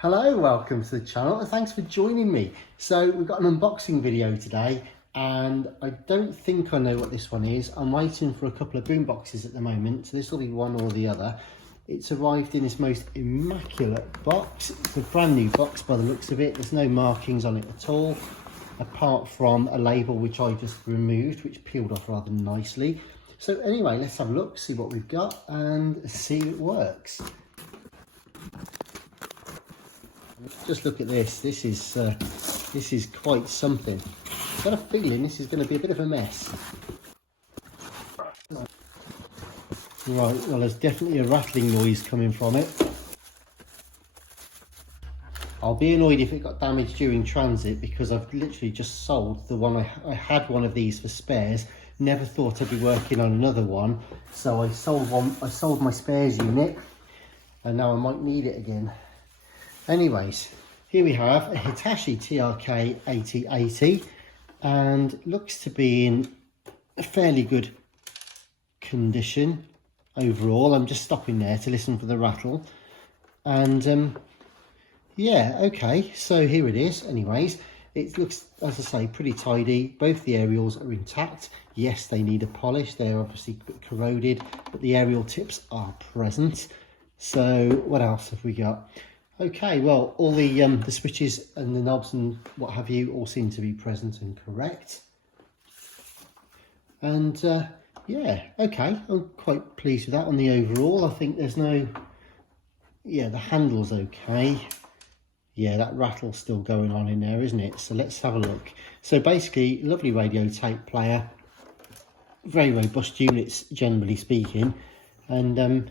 Hello, welcome to the channel and thanks for joining me. So we've got an unboxing video today and I don't think I know what this one is. I'm waiting for a couple of boomboxes at the moment, so this will be one or the other. It's arrived in this most immaculate box. It's a brand new box by the looks of it. There's no markings on it at all, apart from a label which I just removed, which peeled off rather nicely. So anyway, let's have a look, see what we've got and see if it works. Just look at this. This is quite something. I've got a feeling this is going to be a bit of a mess. Right, well, there's definitely a rattling noise coming from it. I'll be annoyed if it got damaged during transit because I've literally just sold the one. I had one of these for spares. Never thought I'd be working on another one, so I sold one. I sold my spares unit, and now I might need it again. Anyways, here we have a Hitachi TRK-8080 and looks to be in a fairly good condition overall. I'm just stopping there to listen for the rattle. And yeah, okay, so here it is. Anyways, it looks, as I say, pretty tidy. Both the aerials are intact. Yes, they need a polish. They're obviously a bit corroded, but the aerial tips are present. So what else have we got? Okay, well, all the switches and the knobs and what have you all seem to be present and correct. And yeah, okay, I'm quite pleased with that on the overall. I think there's no, yeah, the handle's okay. Yeah, that rattle's still going on in there, isn't it? So let's have a look. So basically, lovely radio tape player, very robust units, generally speaking, and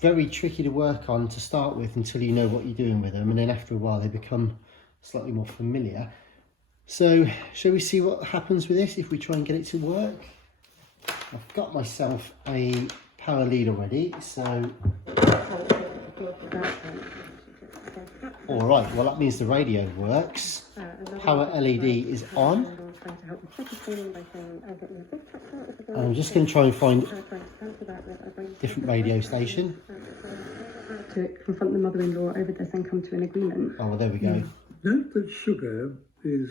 very tricky to work on to start with until you know what you're doing with them, and then after a while they become slightly more familiar. So shall we see what happens with this if we try and get it to work? I've got myself a power lead already, so all right, well that means the radio works. Power LED is on. I'm just going to try and find a different radio station. To confront the mother-in-law over this and come to an agreement. Oh, well, there we go. Note that sugar is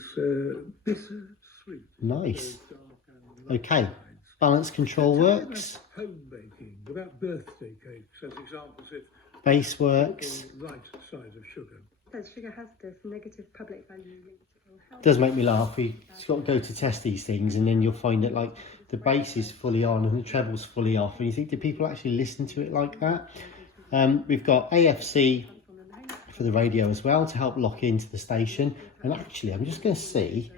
bitter sweet. Nice. Okay, balance control works. Home baking without birthday cakes, as examples if Base works. the right size of sugar. Because sugar has this negative public value linked to ill health. Does make me laugh. We've got to go to test these things and then you'll find that like the bass is fully on and the treble's fully off, and you think, do people actually listen to it like that? We've got AFC for the radio as well to help lock into the station. And actually, I'm just going to see,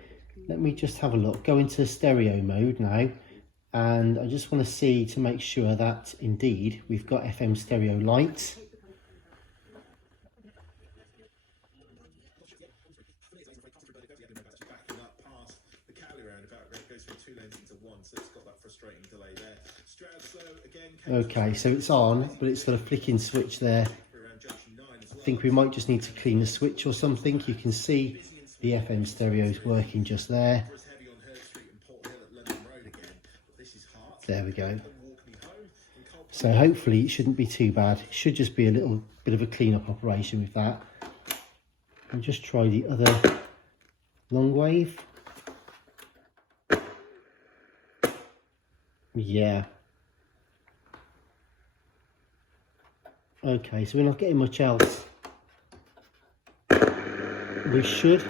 let me just have a look, go into stereo mode now. And I just want to see to make sure that indeed we've got FM stereo lights. Okay, so it's on, but it's got a flicking switch there. I think we might just need to clean the switch or something. You can see the FM stereo is working just there. There we go. So hopefully it shouldn't be too bad. It should just be a little bit of a clean-up operation with that. I'll just try the other long wave. Yeah. Okay, so we're not getting much else. We should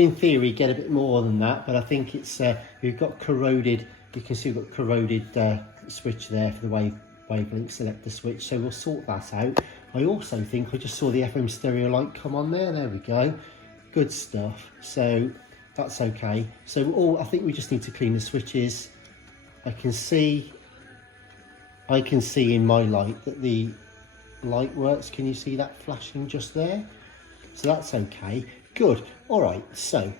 in theory get a bit more than that, but I think it's we've got corroded. You can see we've got corroded switch there for the wavelength selector switch, so we'll sort that out. I also think I just saw the FM stereo light come on there. There we go, good stuff. So that's okay. So I think we just need to clean the switches. I can see in my light that the light works. Can you see that flashing just there? So that's okay. Good. All right. So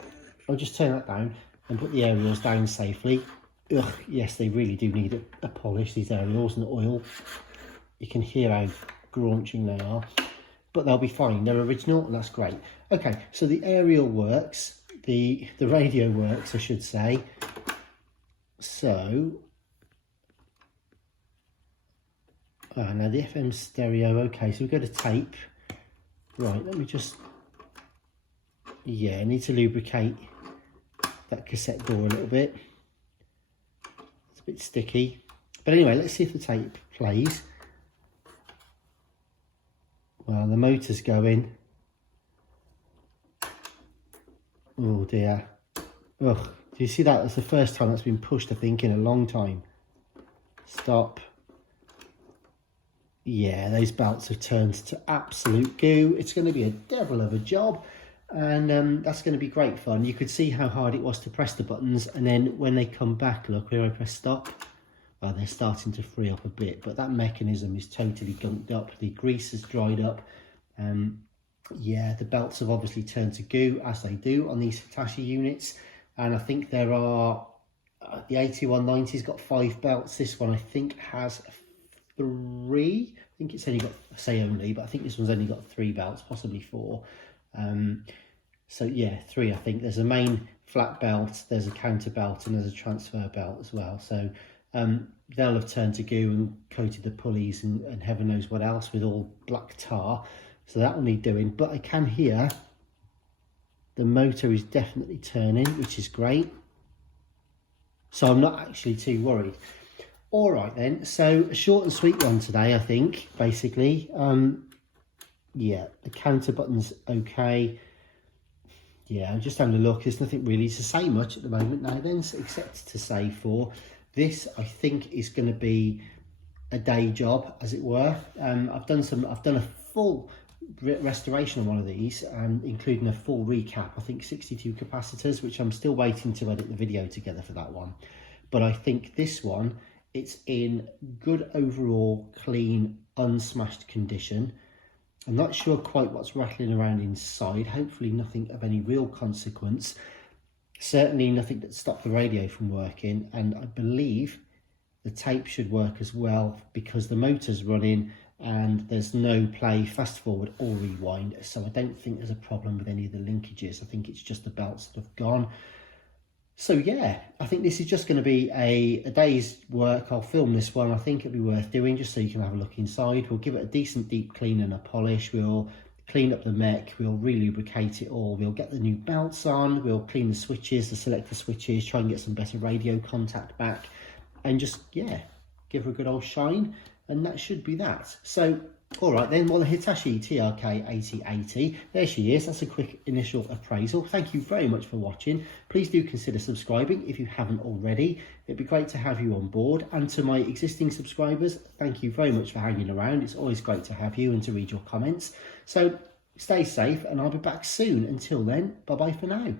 I'll just turn that down and put the aerials down safely. Ugh, yes, they really do need a polish, these aerials, and oil. You can hear how graunching they are, but they'll be fine. They're original, and that's great. Okay, so the aerial works. The radio works, I should say. So now the FM stereo, okay, so we go to tape. Right, let me just, yeah, I need to lubricate that cassette door a little bit. It's a bit sticky. But anyway, let's see if the tape plays. Well, the motor's going. Oh dear. Ugh, do you see that? That's the first time that's been pushed, I think, in a long time. Stop. Yeah, those belts have turned to absolute goo. It's going to be a devil of a job, and that's going to be great fun. You could see how hard it was to press the buttons, and then when they come back, look, where I press stop, well, they're starting to free up a bit, but that mechanism is totally gunked up. The grease has dried up. Yeah, the belts have obviously turned to goo, as they do on these Hitachi units, and I think there are, the 8190's got 5 belts. This one I think has 3. I think it's only got, I say only, but I think this one's only got 3 belts, possibly 4. So yeah, 3 I think. There's a main flat belt, there's a counter belt, and there's a transfer belt as well. So they'll have turned to goo and coated the pulleys and heaven knows what else with all black tar. So that will need doing, but I can hear the motor is definitely turning, which is great. So I'm not actually too worried. All right then, so a short and sweet one today, I think, basically. Yeah, the counter button's okay. Yeah, I'm just having a look. There's nothing really to say much at the moment now then, except to say for this, I think is going to be a day job, as it were. I've done a full restoration on one of these, including a full recap. I think 62 capacitors, which I'm still waiting to edit the video together for that one. But I think this one, it's in good overall, clean, unsmashed condition. I'm not sure quite what's rattling around inside. Hopefully nothing of any real consequence. Certainly nothing that stopped the radio from working. And I believe the tape should work as well, because the motor's running and there's no play, fast forward or rewind. So I don't think there's a problem with any of the linkages. I think it's just the belts that have gone. So yeah, I think this is just going to be a day's work. I'll film this one. I think it'll be worth doing, just so you can have a look inside. We'll give it a decent deep clean and a polish. We'll clean up the mech. We'll re-lubricate it all. We'll get the new belts on. We'll clean the switches, the selector switches, try and get some better radio contact back, and just, yeah, give her a good old shine. And that should be that. So, all right then, well, the Hitachi TRK-8080, there she is. That's a quick initial appraisal. Thank you very much for watching. Please do consider subscribing if you haven't already. It'd be great to have you on board. And to my existing subscribers, thank you very much for hanging around. It's always great to have you and to read your comments. So stay safe, and I'll be back soon. Until then, bye-bye for now.